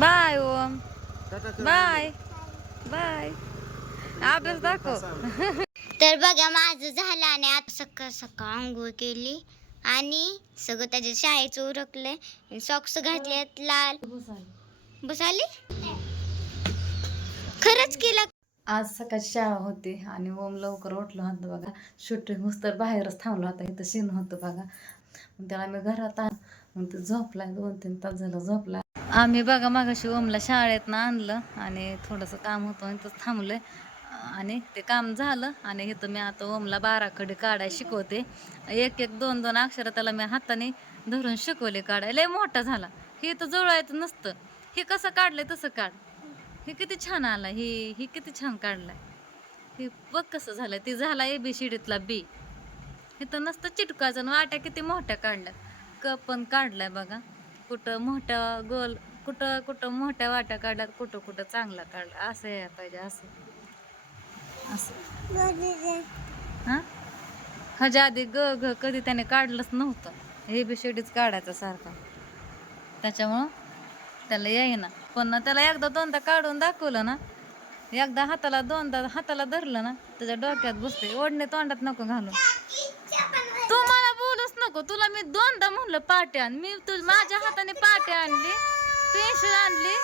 Bye Om bye bye अभ्यास दाखव तर बघा माझं झालं आणि आता सकाळ सकाळ आंघोळ केली. आणि सगळं त्याच्या शाळेचं उरकलंय. सॉक्स घातलेत लाल. बस आली खरंच केला. आज सकाळची शाळा होती आणि ओम लवकर उठलो होतं बघा. शूटिंग तर बाहेरच थांबलो होता. इथं शिन होतं बघा. त्याला मी घरात आण मग ते झोपला दोन तीन तास झालं झोपला आम्ही बघा मागाशी ओमला शाळेतनं आणलं आणि थोडंसं काम होतं आणि इथंच थांबलोय. आणि ते काम झालं आणि इथं मी आता ओमला बाराकडे काढाय शिकवते. एक एक दोन दोन अक्षरं त्याला मी हाताने धरून शिकवले काढाय लय मोठा झाला. हे तर जुळवायचं नसतं. हे कसं काढलंय तसं काढ. हे किती छान आला. हे हे किती छान काढलाय. हे बघ कसं झालं. ते झाला ए बी शिडीतला बी हे तर नसतं चिटकायचं आणि वाट्या किती मोठ्या काढल्या कप पण काढलाय बघा. कुठं मोठा गोल कुठं कुठं मोठ्या वाट्या काढल्यात कुठं कुठं चांगला काढला. असं यायला पाहिजे असं. असं. हां? ह्याच्या आधी ग ग कधी त्याने काढलंच नव्हतं. हे बी शेडीच काढायचं सारखं. त्याच्यामुळं त्याला येईना. पण त्याला एकदा दोनदा काढून दाखवलं ना एकदा हाताला दोनदा हाताला धरलं ना त्याच्या डोक्यात बसते ओढणे तोंडात नको घालून नको तुला मी दोनदा म्हणलं पाट्या आण. मी तू माझ्या हाताने पाट्या आणली पेन्सिल आणली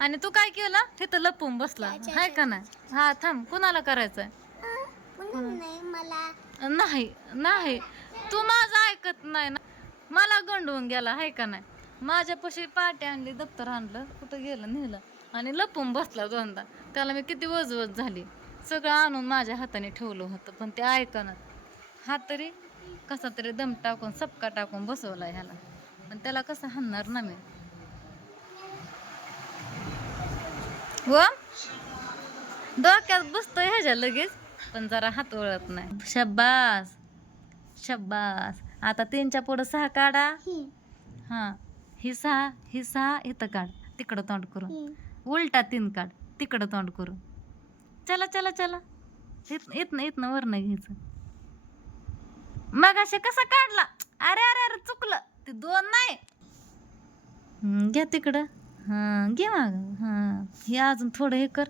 आणि तू काय केलं? तिथं लपून बसला. हाय का नाही? हा थांब कुणाला करायचंय? मला नाही नाही. तू माझं ऐकत नाही ना. मला गंडवून गेला हाय का नाही? माझ्यापाशी पाटी आणली दप्तर आणलं कुठं गेलं नेलं आणि लपून बसला दोनदा. त्याला मी किती वजवज झाली. सगळं आणून माझ्या हाताने ठेवलं होतं पण ते ऐकणार हा तरी कसा तरी दम टाकून सपका टाकून बसवला ह्याला. पण त्याला कसं हाणणार ना मी? व? डोक्यात बसतोय ह्याच्या लगेच पण जरा हात वळत नाही. शब्बास शब्बास. आता तीनच्या पुढं सहा काढा. हा. ही सहा ही सहा इथं काढ. तिकडं तोंड करून. उलटा तीन काढ. तिकडं तोंड करून. चला चला चला. इथं इथनं इथनं वरनं घ्यायचं. मग असे कसा काढला? अरे अरे अरे चुकलं. ते दोन नाही. घ्या तिकडं. हां घे माग. हां हे अजून थोडं हे कर.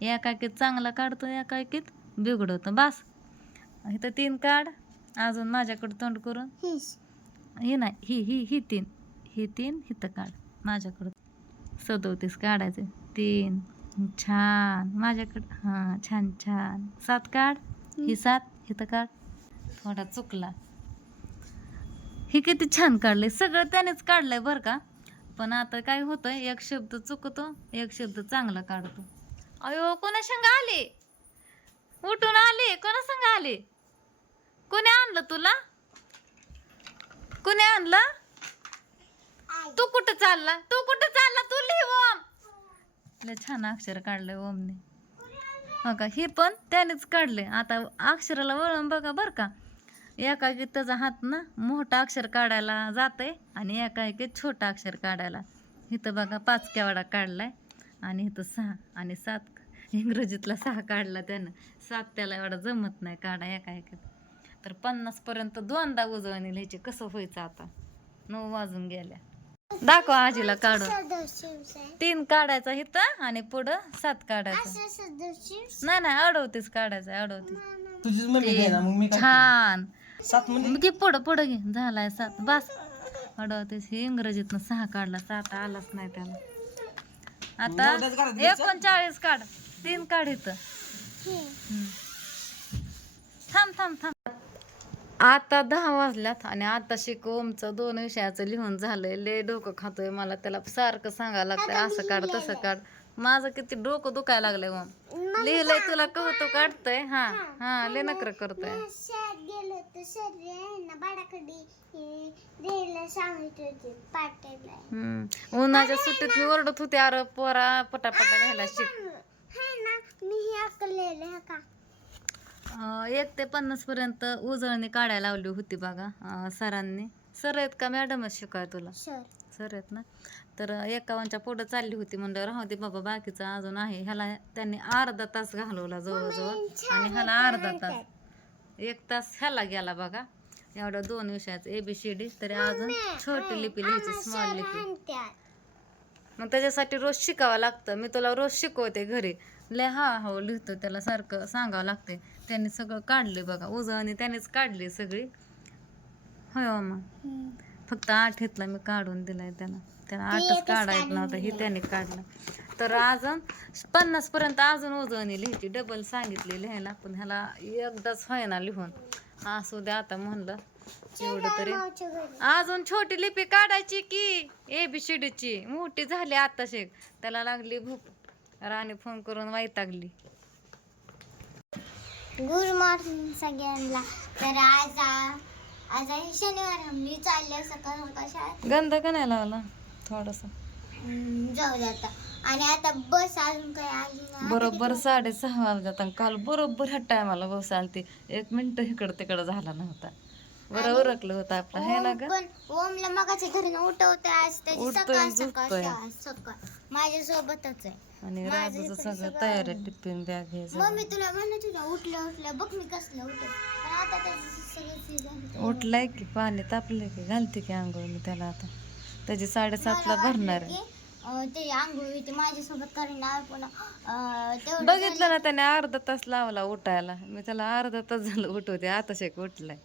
एकाकीत चांगला काढतो एकाकीत बिघडवतं. बास. इथं तीन काढ. अजून माझ्याकडं तोंड करून. ही नाही ही ही ही तीन. ही तीन हिथं काढ. माझ्याकडं. सदोतीस काढायचे. तीन. छान. माझ्याकडं. हां छान छान. सात काढ. ही सात हिथं काढ. थोडा चुकला. हे किती छान काढलंय. सगळं त्यानेच काढलंय बरं का. पण आता काय होतंय एक शब्द चुकतो एक शब्द चांगला काढतो. अयो कोणा संग आले? उठून आले? कोणा संग आले? कोणी आणलं तुला? कोणी आणलं? तू कुठं चालला? तू कुठं चालला? तू लिह ओम. लय छान अक्षर काढलंय ओमने. हो बघा हे पण त्यानेच काढले आता अक्षराला वळण बघा बर का. एकाकी त्याचा हात ना मोठा अक्षर काढायला जाते आणि एकाएकी छोटा अक्षर काढायला. इथं बघा पाच केवडा काढलाय आणि इथं सहा आणि सात. इंग्रजीतला सहा काढला त्यानं. सात त्याला एवढा जमत नाही काढा एका एकात तर पन्नासपर्यंत दोनदा उजवणी लिहायची कसं व्हायचं आता? नऊ वाजून गेल्या. दाखव आजीला काढून. तीन काढायचा इथं आणि पुढं सात काढायचं. नाही नाही अडवतीस काढायचं अडवतीस. तुझीच मम्मी घे ना मग मी काय छान. सात म्हणजे? मग घे पुढं पुढं घे. झालाय सात. बस. अडवतीस. हे इंग्रजीतनं सहा काढला. सात आलाच नाही त्याला. आता? एकोणचाळीस काढ. तीन काढ इथं. हम्म. थांब थांब थांब. आता दहा वाजल्यात आणि आता शिक ओमचं दोन विषयाचं लिहून झालंय. लय डोकं खातोय मला. त्याला सारखं सांगायला लागतंय. असं काढ तसं काढ. माझं किती डोकं दुखायला लागलंय ओम लिहिलंय तुला कौतुक काढतंय हा हा लय नकर करतोय. गेलो तर सर ना बाडाकडे द्यायला सांगित होते पाट्याला हम्म उन्हाच्या सुट्टीत मी ओरडत होते अरे पोरा पटापटा घ्यायला शिक. है ना मी हे अकलेलं हे का? अं, एक ते पन्नास पर्यंत उजळणी काढायला लावली होती बघा अं, सरांनी. सर आहेत का मॅडमच शिकाय तुला? सर सर आहेत ना? तर एकावनच्या पुढं चालली होती म्हणलं राहू दे बाबा बाकीचं अजून आहे. ह्याला त्यांनी अर्धा तास घालवला जवळजवळ. आणि ह्याला अर्धा तास. एक तास ह्याला गेला बघा. एवढ्या दोन विषयाचं ए बी सी डी तरी अजून छोटी लिपी लिहायची स्मॉल लिपी. मग त्याच्यासाठी रोज शिकावं लागतं. मी तुला रोज शिकवते घरी. लय हा हो लिहितो त्याला सारखं सांगावं लागते त्यांनी सगळं काढले बघा. उजळणी त्यानेच काढली सगळी. होय हो मग फक्त आठ घेतला मी काढून दिलाय त्याला. त्याला आठच काढायचं नव्हतं हे त्याने काढलं. तर अजून पन्नास पर्यंत अजून उजवणी लिहायची डबल सांगितली लिहायला पण ह्याला एकदाच होईना लिहून. असू द्या आता म्हणलं. एवढं तरी. अजून छोटी लिपी काढायची की ए बी सी ची. मोठी झाली आता शेक त्याला लागली भूक. राणी फोन करून वैतागली. गुड मॉर्निंग सगळ्यांना. तर आज आज शनिवार. मी चालले सकाळ सकाळ गंध का नाही लावला? थोडस. हम्म, जाऊ दे आता. आणि आता बस अजून काही आली नाही. बरोबर साडेसहा वाजल्यात आणि काल बरोबर ह्या टायमाला बस आलती. एक मिनिट इकडं तिकडं झाला नव्हता. बरं उरकलं होतं आपलं हे ना ग? पण ओमला मगाच्या घरी उठवते आज त्याची उठतोय, सकाळ सकाळ झोपतोय. शाळा, सकाळ. माझ्या सोबतच आहे. आणि माझं राजूचं इकडे सगळं सगळं तयार आहे. टिफिन बॅग हे सगळं. मम्मी तुला म्हणत होता उठल्या उठल्या बघ मी कसलं उठत पण आता त्याचं सगळं सीझन उठलाय की पाणी तापलंय की घालते की आंघोळ मी त्याला आता. त्याची साडेसातला भरणार आहे. ते आंघोळ ते माझ्यासोबत करणार पुन्हा अं, तेवढं बघितलं ना त्याने अर्धा तास लावला उठायला. मी त्याला अर्धा तास झालं उठवते आता शेक उठलाय.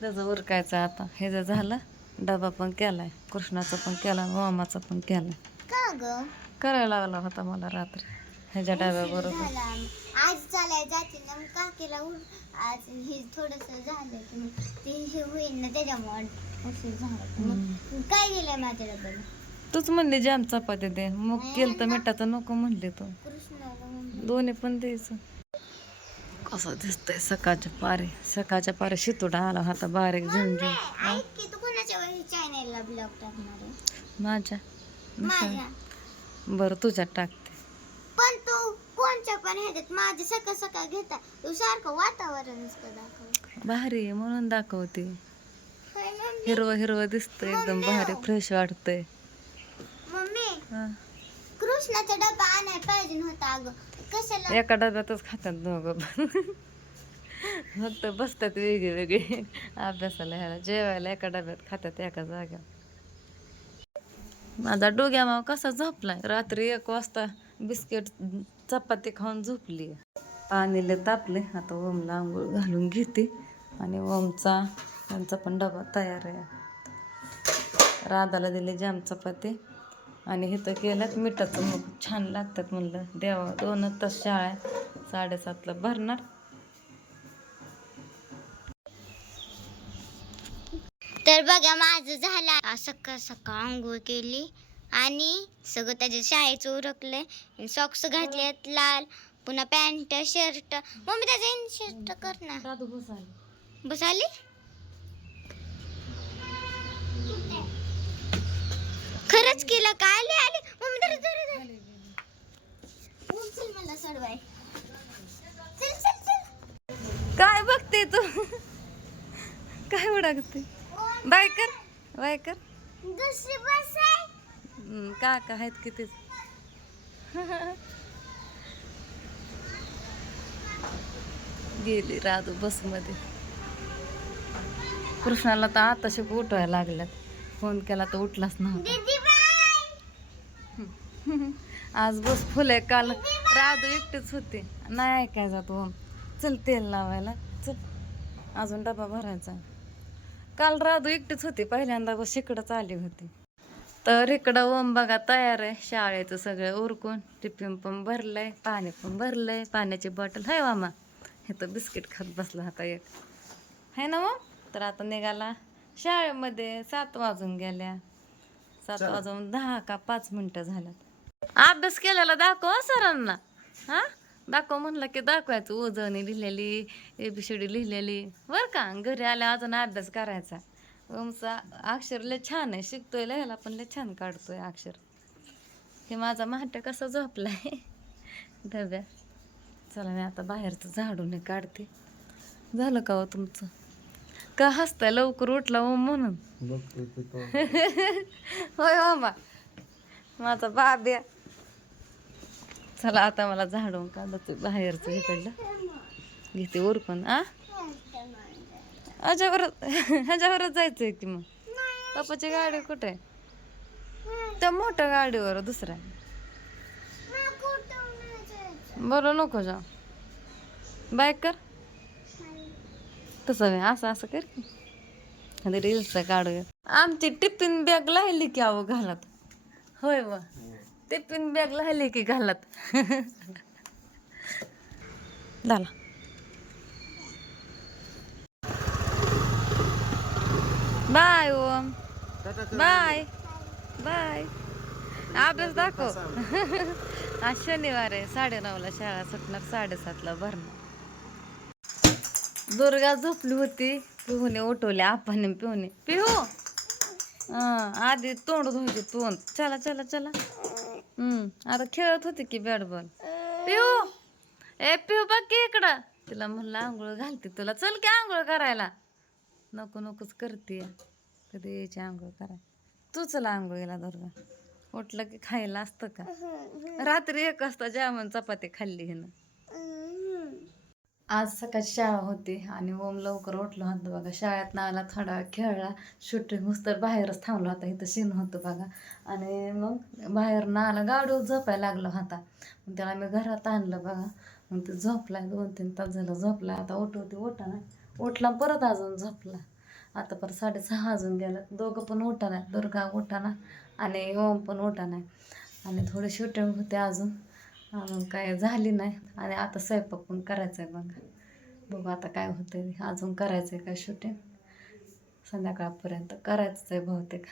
त्याचं उरकायचं आता. हे जर झालं डबा पण केलाय कृष्णाचा पण केला मामाचा पण केलाय. का ग? करायला लागला होता मला रात्री. ह्याच्या डब्याबरोबर. आज चालाय जाते ना मग काकीला उठ. आज हे थोडस झालं ते हे होईल ना त्याच्यामुळे. उशीर झाला की मग काय दिलंय माझ्या डब्याला तूच म्हणली जाम चपाती दे. मग केलं तर मिठाचं नको म्हणली तू. कृष्णाला म्हणलं, दोन्ही पण द्यायचं. कसं दिसतंय सकाळच्या पारे. सकाळच्या पारे शितोडा आला होता बारीक झुंझुन ऐक की तू कोणाच्या चॅनेलला ब्लॉग टाकणार आहे? माझ्या? माझ्या. बरं तुझ्यात टाकते. पण तू कोणच्या पण ह्याच्यात माझे सकाळ सकाळ घेता. तू सारखं वातावरण नुसतं दाखव भारी आहे म्हणून दाखवते. हिरवं हिरवं दिसतंय एकदम भारी फ्रेश वाटतंय. मम्मी हा. कृष्णाचा डबा पाहिजे अगं. कशाला? एका डब्यातच खातात दोघं पण. फक्त बसतात वेगळे वेगळे. अभ्यासाला ह्याला जेवायला एका डब्यात खातात एका जाग्यावर माझा डोग्या माव कसा झोपलाय? रात्री एक वाजता बिस्किट चपाती खाऊन झोपली. पाणीले तापले आता ओमला आंघोळ घालून घेते. आणि ओमचा त्यांचा पण डबा तयार आहे. राधाला दिले जाम चपाती. आणि हे तर केल्यात मिठाचं मग. छान लागतात म्हणलं. देवा दोनच तास शाळा आहे. साडेसातला भरणार. तर बघा माझं झालं. सकाळ सकाळ आंघोळ केली. आणि सगळं त्याच्या शाळेचं उरकलंय. सॉक्स घातलेत लाल. पुन्हा पॅन्ट शर्ट. मम्मी त्याचं इन शर्ट कर ना. राधू बसाले खरंच केलं. का आले आले? मम्मी तर जरा चल मला सोडवाय. चल चल चल. काय बघते तू? काय उडागते बाय कर बाय कर. दुसरी बस आहे. हम्म, काका आहेत कितीच गेली राधू बसमध्ये. कृष्णाला तर आताशी उठवायला लागल्यात. फोन केला तर उठलाच नव्हता. आज बस फुल आहे काल राधू एकटीच होती. नाही ऐकाय जात. ओम चल तेल लावायला. चल अजून डबा भरायचा काल राधू एकटीच होती पहिल्यांदा बस इकडंच आली होती. तर इकडं ओम बघा तयार आहे. शाळेचं सगळं उरकून टिफिन पण भरलंय पाणी पण भरलंय. पाण्याची बॉटल हाय मामा. हे तर बिस्किट खात बसला होता एक. है ना मग तर आता निघाला शाळेमध्ये. सात वाजून गेल्या. सात वाजून दहा का पाच मिनिटं झाल्यात. अभ्यास केलेला दाखव हं सरांना. हा? दाखव म्हणलं की दाखवायचं. ओजणी लिहिलेली एबीसीडी लिहिलेली. बरं का? घरी आल्या अजून अभ्यास करायचा. ओमचा अक्षर लय छान आहे. शिकतोय लिहायला पण लय छान काढतोय अक्षर. हे माझा महाट कसा झोपलाय? डब्या. चला मी आता बाहेरचं झाडून हे काढते. झालं का हो तुमचं? का हसताय? लवकर उठला ओम म्हणून. होय मामा. माझा बाब्या. चला आता मला झाडून काढायचं बाहेरचं इकडलं. घेते उरकून आ? ह्याच्यावर ह्याच्यावरच जायचंय की मग. पप्पाची गाडी कुठे? आहे त्या मोठ्या गाडीवर दुसऱ्या. बरं नको जा बाईक कर. तसं असं असं कर की. काढू रील्सचं आमची टिफिन बॅग लाहिली की अहो घालत. होय व. टिफिन बॅग लायली की घालत. झाला. Bye Om bye. बाय. अभ्यास दाखव. आज शनिवार आहे. साडेनऊला शाळा सुटणार साडेसातला भरणार. दुर्गा झोपली होती. पिहूने उठवली. आपाने पिहूने पिहू हं, आधी तोंड धुवायचे तोंड. चला चला चला. हम्म आता खेळत होती की बॅट बॉल पिऊ ए पिऊ बघ की इकडं. तिला म्हणलं आंघोळ घालते तुला. चल की आंघोळ करायला. नको नकोच करते. कधी यायची आंघोळ करायला. तू चला आंघोळीला दुर्गा. उठलं की खायला असतं का? रात्री एक वाजता जेवण चपाती खाल्ली हिनं. आज सकाळची शाळा होती आणि ओम लवकर उठलो होता बघा. शाळेत ना आला थोडा खेळला. शूटिंग तर बाहेरच थांबला होता. इथं शिन होतं बघा. आणि मग बाहेर ना आला झोपायला लागला होता. मग त्याला मी घरात आणलं बघा. मग ते झोपला दोन तीन तास झालं झोपला आता उठवते होती ना. उठला परत अजून झोपला. आता परत साडेसहा अजून गेलं. दोघं पण उठा नाही दुर्गा उठाना आणि ओम पण उठा नाही आणि थोडी शूटिंग होते अजून. अजून काय झाली नाही. आणि आता स्वयंपाक पण करायचा आहे बघा. बघू आता काय होतं अजून करायचं आहे काय शूटिंग संध्याकाळपर्यंत करायचंच आहे बहुतेक.